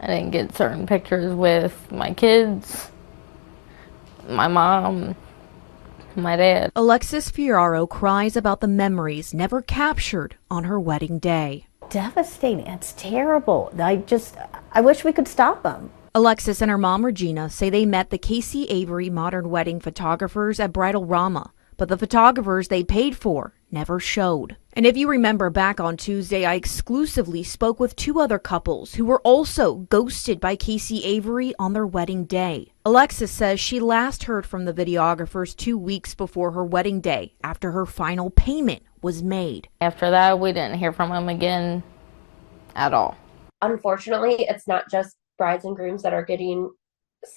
I didn't get certain pictures with my kids, my mom, my dad. Alexis Fioraro cries about the memories never captured on her wedding day. Devastating. It's terrible. I wish we could stop them. Alexis and her mom, Regina, say they met the Casey Avery modern wedding photographers at Bridal Rama, but the photographers they paid for never showed. And if you remember back on Tuesday, I exclusively spoke with two other couples who were also ghosted by Casey Avery on their wedding day. Alexis says she last heard from the videographers 2 weeks before her wedding day after her final payment was made. After that, we didn't hear from them again at all. Unfortunately, it's not just brides and grooms that are getting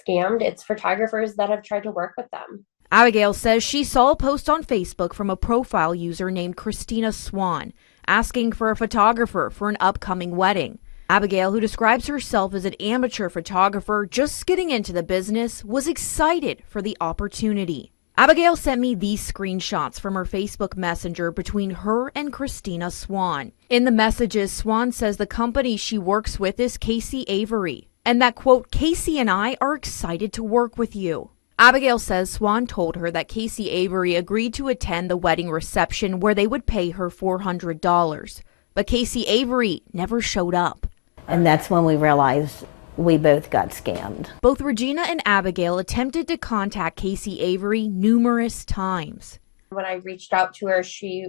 scammed. It's photographers that have tried to work with them. Abigail says she saw a post on Facebook from a profile user named Christina Swan asking for a photographer for an upcoming wedding. Abigail, who describes herself as an amateur photographer just getting into the business, was excited for the opportunity. Abigail sent me these screenshots from her Facebook Messenger between her and Christina Swan. In the messages, Swan says the company she works with is Casey Avery, and that, quote, Casey and I are excited to work with you. Abigail says Swan told her that Casey Avery agreed to attend the wedding reception where they would pay her $400, but Casey Avery never showed up. And that's when we realized we both got scammed. Both Regina and Abigail attempted to contact Casey Avery numerous times. When I reached out to her, she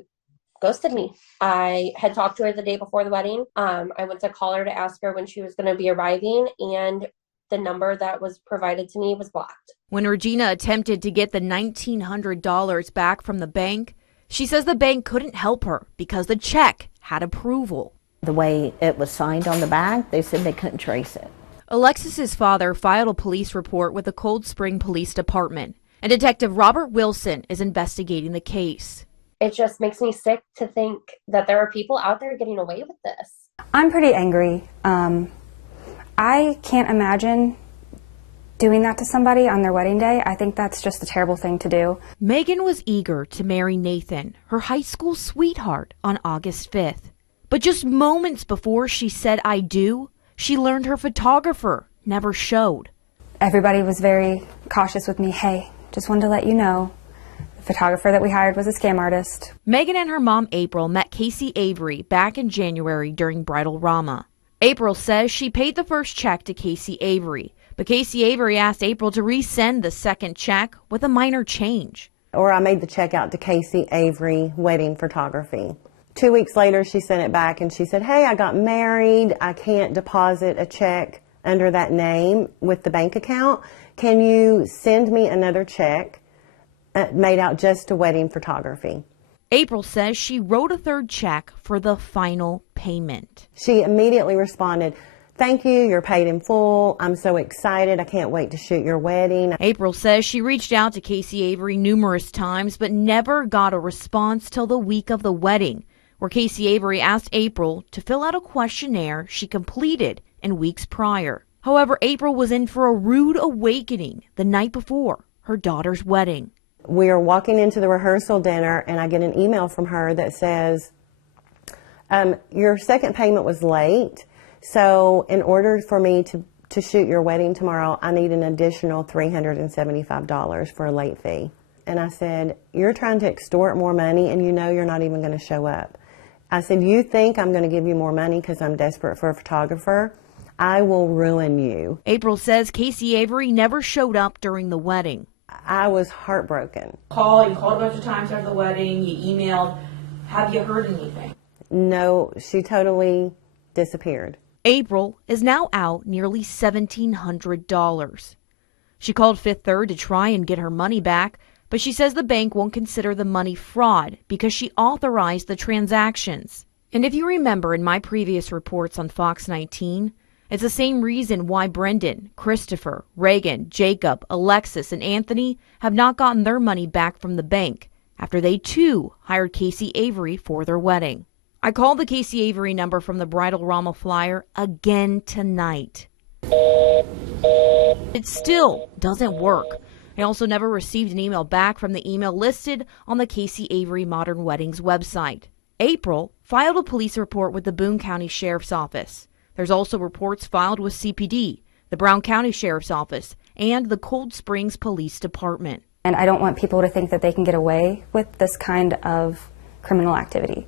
ghosted me. I had talked to her the day before the wedding. I went to call her to ask her when she was going to be arriving, and the number that was provided to me was blocked. When Regina attempted to get the $1,900 back from the bank, she says the bank couldn't help her because the check had approval. The way it was signed on the back, they said they couldn't trace it. Alexis's father filed a police report with the Cold Spring Police Department, and Detective Robert Wilson is investigating the case. It just makes me sick to think that there are people out there getting away with this. I'm pretty angry. I can't imagine doing that to somebody on their wedding day. I think that's just a terrible thing to do. Megan was eager to marry Nathan, her high school sweetheart, on August 5th. But just moments before she said I do, she learned her photographer never showed. Everybody was very cautious with me. Hey, just wanted to let you know, the photographer that we hired was a scam artist. Megan and her mom, April, met Casey Avery back in January during Bridal Rama. April says she paid the first check to Casey Avery, but Casey Avery asked April to resend the second check with a minor change. Or I made the check out to Casey Avery Wedding Photography. 2 weeks later, she sent it back and she said, hey, I got married. I can't deposit a check under that name with the bank account. Can you send me another check made out just to wedding photography? April says she wrote a third check for the final payment. She immediately responded, thank you, you're paid in full. I'm so excited. I can't wait to shoot your wedding. April says she reached out to Casey Avery numerous times but never got a response till the week of the wedding, where Casey Avery asked April to fill out a questionnaire she completed in weeks prior. However, April was in for a rude awakening the night before her daughter's wedding. We are walking into the rehearsal dinner and I get an email from her that says, your second payment was late, so in order for me to shoot your wedding tomorrow, I need an additional $375 for a late fee. And I said, you're trying to extort more money and you know you're not even going to show up. I said, you think I'm going to give you more money because I'm desperate for a photographer? I will ruin you. April says Casey Avery never showed up during the wedding. I was heartbroken. You called a bunch of times after the wedding, you emailed. Have you heard anything? No, she totally disappeared. April is now out nearly $1,700. She called Fifth Third to try and get her money back, but she says the bank won't consider the money fraud because she authorized the transactions. And if you remember in my previous reports on Fox 19, it's the same reason why Brendan, Christopher, Reagan, Jacob, Alexis, and Anthony have not gotten their money back from the bank after they too hired Casey Avery for their wedding. I called the Casey Avery number from the Bridal Rama flyer again tonight. It still doesn't work. I also never received an email back from the email listed on the Casey Avery Modern Weddings website. April filed a police report with the Boone County Sheriff's Office, There's also reports filed with CPD, the Brown County Sheriff's Office, and the Cold Springs Police Department. And I don't want people to think that they can get away with this kind of criminal activity.